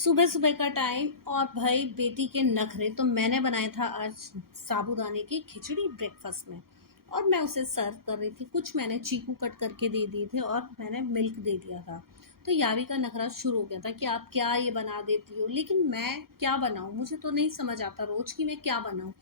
सुबह सुबह का टाइम और भाई बेटी के नखरे। तो मैंने बनाया था आज साबूदाने की खिचड़ी ब्रेकफास्ट में, और मैं उसे सर्व कर रही थी। कुछ मैंने चीकू कट करके दे दिए थे और मैंने मिल्क दे दिया था। तो यावी का नखरा शुरू हो गया था कि आप क्या ये बना देती हो, लेकिन मैं क्या बनाऊं, मुझे तो नहीं समझ आता रोज की मैं क्या बनाऊं।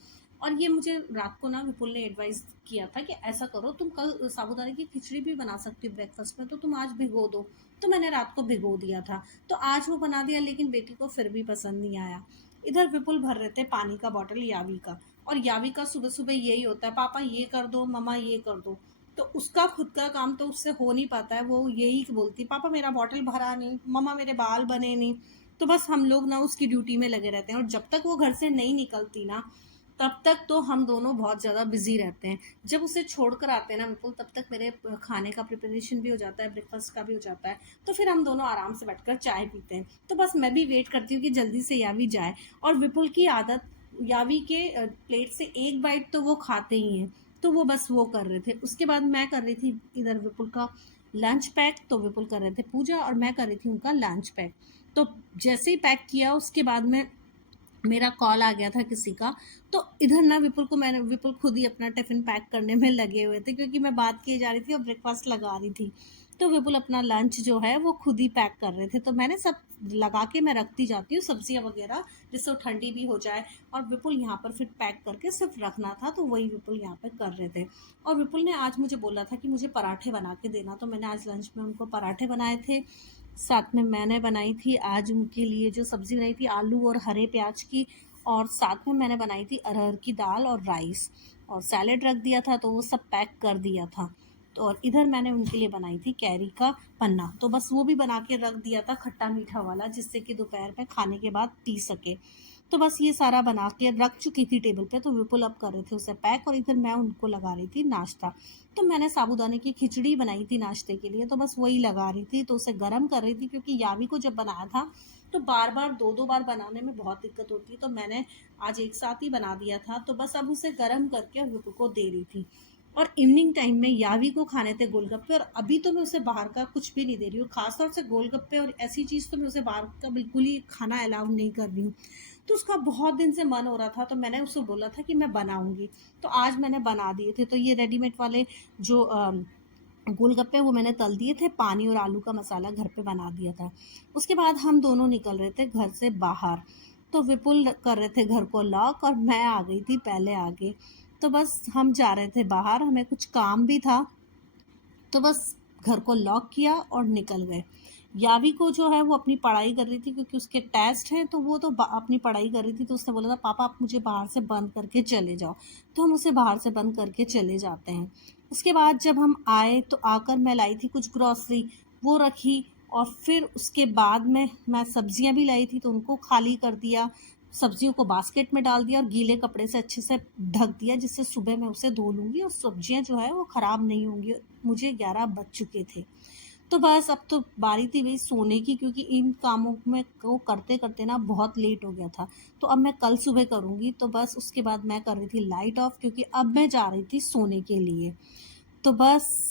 और ये मुझे रात को ना विपुल ने एडवाइस किया था कि ऐसा करो, तुम कल साबूदाने की खिचड़ी भी बना सकती हो ब्रेकफास्ट में, तो तुम आज भिगो दो। तो मैंने रात को भिगो दिया था। तो आज वो बना दिया, लेकिन बेटी को फिर भी पसंद नहीं आया। इधर विपुल भर रहे थे पानी का बॉटल यावी का, और यावी का सुबह सुबह यही होता है, पापा ये कर दो, मम्मा ये कर दो। तो उसका खुद का काम तो उससे हो नहीं पाता है, वो यही बोलती, पापा मेरा बॉटल भरा नहीं, मम्मा मेरे बाल बने नहीं। तो बस हम लोग ना उसकी ड्यूटी में लगे रहते हैं, और जब तक वो घर से नहीं निकलती ना, तब तक तो हम दोनों बहुत ज़्यादा बिजी रहते हैं। जब उसे छोड़कर आते हैं ना बिल्कुल, तब तक मेरे खाने का प्रिपरेशन भी हो जाता है, ब्रेकफास्ट का भी हो जाता है। तो फिर हम दोनों आराम से बैठकर चाय पीते हैं। तो बस मैं भी वेट करती हूँ कि जल्दी से यावी जाए। और विपुल की आदत, यावी के प्लेट से एक बाइट तो वो खाते ही हैं। तो वो बस वो कर रहे थे। उसके बाद मैं कर रही थी इधर विपुल का लंच पैक। तो विपुल कर रहे थे पूजा और मैं कर रही थी उनका लंच पैक। तो जैसे ही पैक किया, उसके बाद में मेरा कॉल आ गया था किसी का। तो इधर ना विपुल खुद ही अपना टिफ़िन पैक करने में लगे हुए थे, क्योंकि मैं बात किए जा रही थी और ब्रेकफास्ट लगा रही थी। तो विपुल अपना लंच जो है वो खुद ही पैक कर रहे थे। तो मैंने सब लगा के मैं रखती जाती हूँ सब्जियाँ वगैरह, जिससे वो ठंडी भी हो जाए। और विपुल यहाँ पर फिर पैक करके सिर्फ रखना था, तो वही विपुल यहाँ पे कर रहे थे। और विपुल ने आज मुझे बोला था कि मुझे पराठे बना के देना, तो मैंने आज लंच में उनको पराठे बनाए थे। साथ में मैंने बनाई थी आज उनके लिए जो सब्ज़ी बनाई थी, आलू और हरे प्याज की। और साथ में मैंने बनाई थी अरहर की दाल और राइस, और सैलेड रख दिया था, तो वो सब पैक कर दिया था। तो और इधर मैंने उनके लिए बनाई थी कैरी का पन्ना, तो बस वो भी बना के रख दिया था, खट्टा मीठा वाला, जिससे कि दोपहर में खाने के बाद पी सके। तो बस ये सारा बना के रख चुकी थी टेबल पे। तो विपुल अब कर रहे थे उसे पैक, और इधर मैं उनको लगा रही थी नाश्ता। तो मैंने साबूदाने की खिचड़ी बनाई थी नाश्ते के लिए, तो बस वही लगा रही थी, तो उसे गर्म कर रही थी, क्योंकि यावी को जब बनाया था तो बार बार दो दो बार बनाने में बहुत दिक्कत होती है। तो मैंने आज एक साथ ही बना दिया था। तो बस अब उसे गर्म करके विपुल को दे रही थी। और इवनिंग टाइम में यावी को खाने थे गोलगप्पे, और अभी तो मैं उसे बाहर का कुछ भी नहीं दे रही हूँ, खासतौर से गोलगप्पे और ऐसी चीज़ तो मैं उसे बाहर का बिल्कुल ही खाना अलाउ नहीं कर रही हूँ। तो उसका बहुत दिन से मन हो रहा था, तो मैंने उससे बोला था कि मैं बनाऊंगी। तो आज मैंने बना दिए थे। तो ये रेडीमेड वाले जो गोलगप्पे वो मैंने तल दिए थे, पानी और आलू का मसाला घर पे बना दिया था। उसके बाद हम दोनों निकल रहे थे घर से बाहर। तो विपुल कर रहे थे घर को लॉक, और मैं आ गई थी पहले आगे। तो बस हम जा रहे थे बाहर, हमें कुछ काम भी था। तो बस घर को लॉक किया और निकल गए। यावी को जो है वो अपनी पढ़ाई कर रही थी, क्योंकि उसके टेस्ट हैं, तो वो तो अपनी पढ़ाई कर रही थी। तो उसने बोला था, पापा आप मुझे बाहर से बंद करके चले जाओ। तो हम उसे बाहर से बंद करके चले जाते हैं। उसके बाद जब हम आए, तो आकर मैं लाई थी कुछ ग्रॉसरी, वो रखी। और फिर उसके बाद में मैं सब्जियां भी लाई थी, तो उनको खाली कर दिया, सब्जियों को बास्केट में डाल दिया और गीले कपड़े से अच्छे से ढक दिया, जिससे सुबह मैं उसे धो लूँगी और सब्जियां जो है वो ख़राब नहीं होंगी। मुझे 11 बज चुके थे। तो बस अब तो बारी थी भाई सोने की, क्योंकि इन कामों में को करते करते ना बहुत लेट हो गया था। तो अब मैं कल सुबह करूँगी। तो बस उसके बाद मैं कर रही थी लाइट ऑफ, क्योंकि अब मैं जा रही थी सोने के लिए। तो बस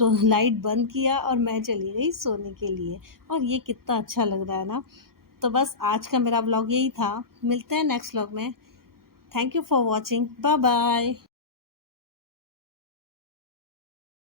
लाइट बंद किया और मैं चली गई सोने के लिए। और ये कितना अच्छा लग रहा है ना। तो बस आज का मेरा व्लॉग यही था। मिलते हैं नेक्स्ट व्लॉग में। Thank you for watching. Bye bye.